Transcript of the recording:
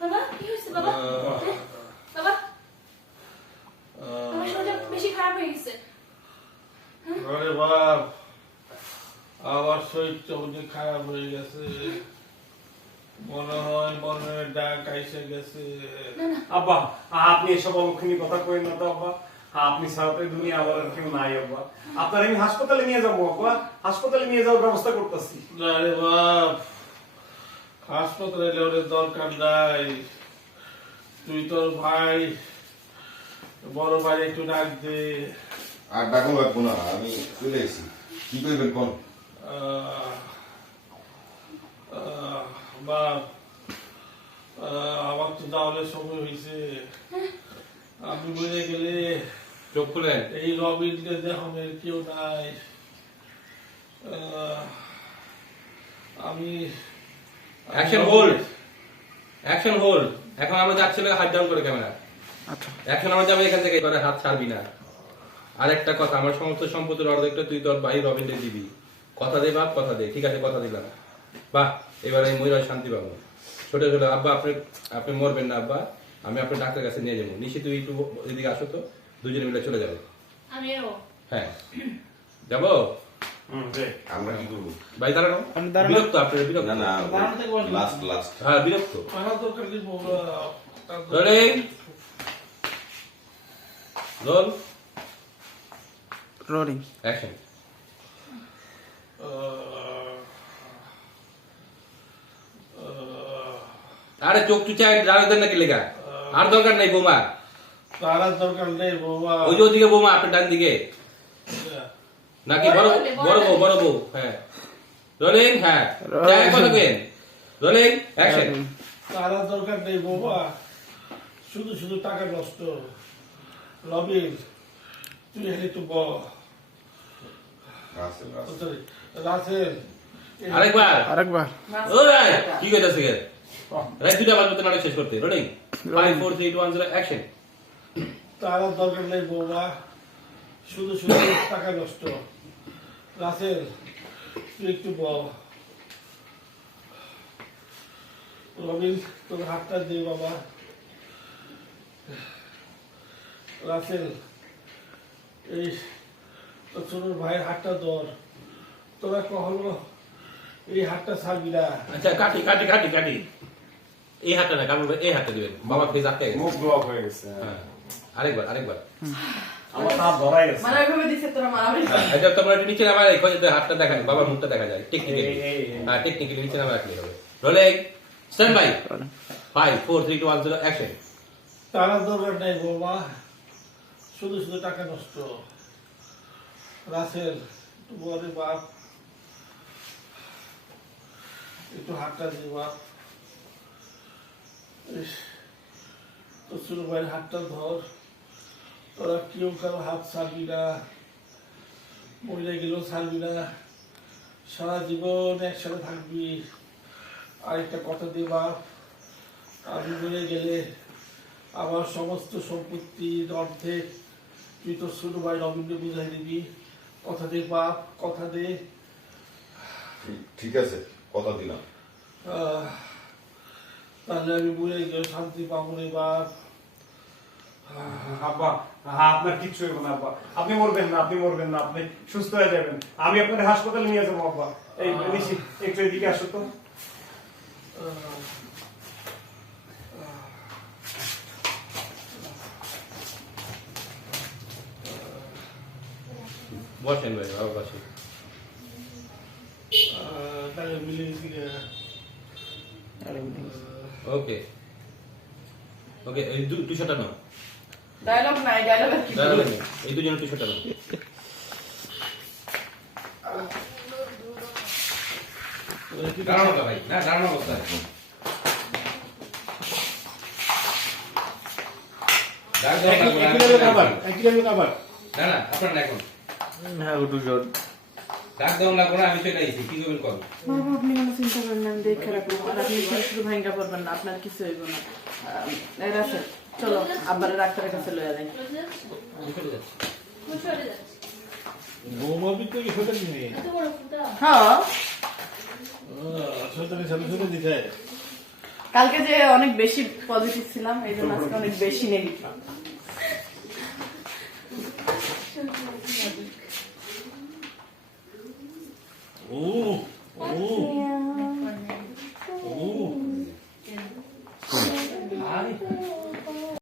বাবা কি হয়েছে বাবা? বাবা আমার শরীরটা বেশি খারাপ হয়ে গেছে। আরে বাপ, আমার শরীরটা অনেক খারাপ হয়ে গেছে, মনে হয় মনের ডাক আইসে গেছে। আব্বা আপনি এসব অলক্ষণী কথা কইেন না তো আব্বা। আপনি ছাড়া তো এই দুনিয়া আবার আর কেউ নাই আব্বা। আপনার আমি হাসপাতালে নিয়ে যাবো আব্বা, হাসপাতালে নিয়ে যাওয়ার ব্যবস্থা করতেছি। আরে বাপ, হাসপাতালে যাওয়ার দরকার নাই, তুই তোর ভাই বড় ভাই একটু ডাক দে। আর ডাকুন লাগবো না, আমি চলে এসেছি। কি করবেন কোন? বাপ, আমার তো যাওয়ার সময় হয়েছে, আমি বুঝে গেলে চোখ খুলেন। এই রবিনকে যখন কেউ নাই, আমি অ্যাকশন হোল্ড, অ্যাকশন হোল্ড। এখন আমরা যাচ্ছি হাত ডাউন করে ক্যামেরা। এখন আমরা যাবো এখান থেকে, এবারে হাত ছাড়বি না। আরেকটা কথা, আমার সমস্ত সম্পত্তির অর্ধেকটা তুই তোর ভাই রবিনকে দিবি। কথা দে বাপ, কথা দে। ঠিক আছে, কথা দিলাম। বাহ, এবার এই মহিলা শান্তি পাবো। ছোট ছোট আব্বা, আপনি মরবেন না আব্বা, আমি আপনার ডাক্তার কাছে নিয়ে যাবো। নিশি তুই একটু এদিকে আসো তো, দুজনে মিলে চলে যাবে। আমিও হ্যাঁ যাবো। আমরা কি করবো? ভাই দাঁড়ানো, বিরক্ত আপনার, বিরক্ত। না না, লাস্ট লাস্ট। হ্যাঁ বিরক্ত। আমার দরকার কি রোলিং, রোল, রোলিং, অ্যাকশন। আরে চোখ চুচাই রাখবেন নাকি লেখা? আর দরকার নাই বোমা, তার আর দরকার নেই বাবা। ওই যে ওদিকে বোমা, আপনার ডান দিকে নাকি? বড় বড় বউ, বড় বউ। হ্যাঁ রোলিং, হ্যাঁ কথা কেন? Rolling, action. তার আর দরকার নেই বাবা, শুধু শুধু টাকা নষ্ট। রবিন, তুই হেলে একটু রাসেল, আরেকবার, আরেকবার। ওরে কি কইতাছে কে? রাইট দুটা বাজতে নাটক শেষ করতে। Rolling 5 4 3 2 1 0 action. তার আর দরকার নেই বাবা, শুধু শুধু টাকা নষ্ট। রাসেল, তুই একটু রবিন, তোর হাতটা দে বাবা। রাসেল, এই তোর ছোট ভাইয়ের হাতটা ধর, তোরা কখনো এই হাতটা ছাড়বি না। আচ্ছা কাটি কাটি কাটি কাটি। এই হাতটা না কাটবে, এই হাতটা দিবেন। বাবা ফেস আটকে গেছে। মুখ ব্লক হয়ে গেছে। হ্যাঁ আরেকবার, আরেকবার। আমার হাত ধরাই গেছে। মানে ওইভাবে দিছে তোরা মারামারি হ্যাঁ, এটা তোমরা একটু নিচে নামায় রেখো যাতে হাতটা দেখা যায়, বাবার মুখটা দেখা যায় টেকনিক্যালি। এই। হ্যাঁ টেকনিক্যালি নিচে নামায় রাখলে হবে। Rolling, stand by. 5 4 3 2 1 0 অ্যাকশন। তার আর দরকার নেই বাবা, শুধু শুধু টাকা নষ্ট। রাসেল, একটু বলে বাপ, একটু হাতটা দে বাপ। ইস, তোর ছোট ভাইয়ের হাতটা ধর, তোরা কেউ কারো হাত ছাড়বি না, মহিলা গেলেও ছাড়বি না, সারা জীবন একসাথে থাকবি। আরেকটা কথা দে বাপ, আমি মরে গেলে আমার সমস্ত সম্পত্তির অর্ধেক তুই তোর ছোট ভাই রবীন্দ্র বুঝাই দিবি। কথা দে বাপ, কথা দে। ঠিক আছে, কথা দিলাম। তাহলে আমি মরে গেলে শান্তি পাবো রে বাপ। আব্বা আপনার কিচ্ছু হবে না আব্বা, আপনি মরবেন না, আপনি মরবেন না, আপনি সুস্থ হয়ে যাবেন। আমি আপনার হাসপাতালে নিয়ে যাবো আব্বা। এই নিশি একটু এদিকে আসো তো। বসেন ভাই, বাবা বসেন। তাহলে মিলে গেছি। ওকে ওকে, এই দুশোটা নাও। ডায়লগ নাই, ডায়লগ কি দাঁড়াবেন না, এই দুজনের দুশোটা নাও। দাঁড়ানো তো ভাই, না দাঁড়ানো অবস্থায়। না না আপনার না এখন হ্যাঁ উঠু জোর। ডাক দেওয়া লাগবো না, আমি চলে আইছি। কি করবেন কল? বাবা আপনি কোনো চিন্তা করেন না, আমি দেখে রাখবো। আর আপনি শুধু ভাঙ্গা পড়বেন না, আপনার কিছু হইব না। রাসেল চলো আব্বারে ডাক্তারের কাছে লইয়া যাই। আমি চলে যাচ্ছি। চলে যাচ্ছে। বৌমা বিদ্যে কি ছোট নেই, এত বড় ফুটা। হ্যাঁ ছোট সাথে ছোট দিতে কালকে যে অনেক বেশি পজিটিভ ছিলাম এই জন্য আজকে অনেক বেশি নেগেটিভ। ও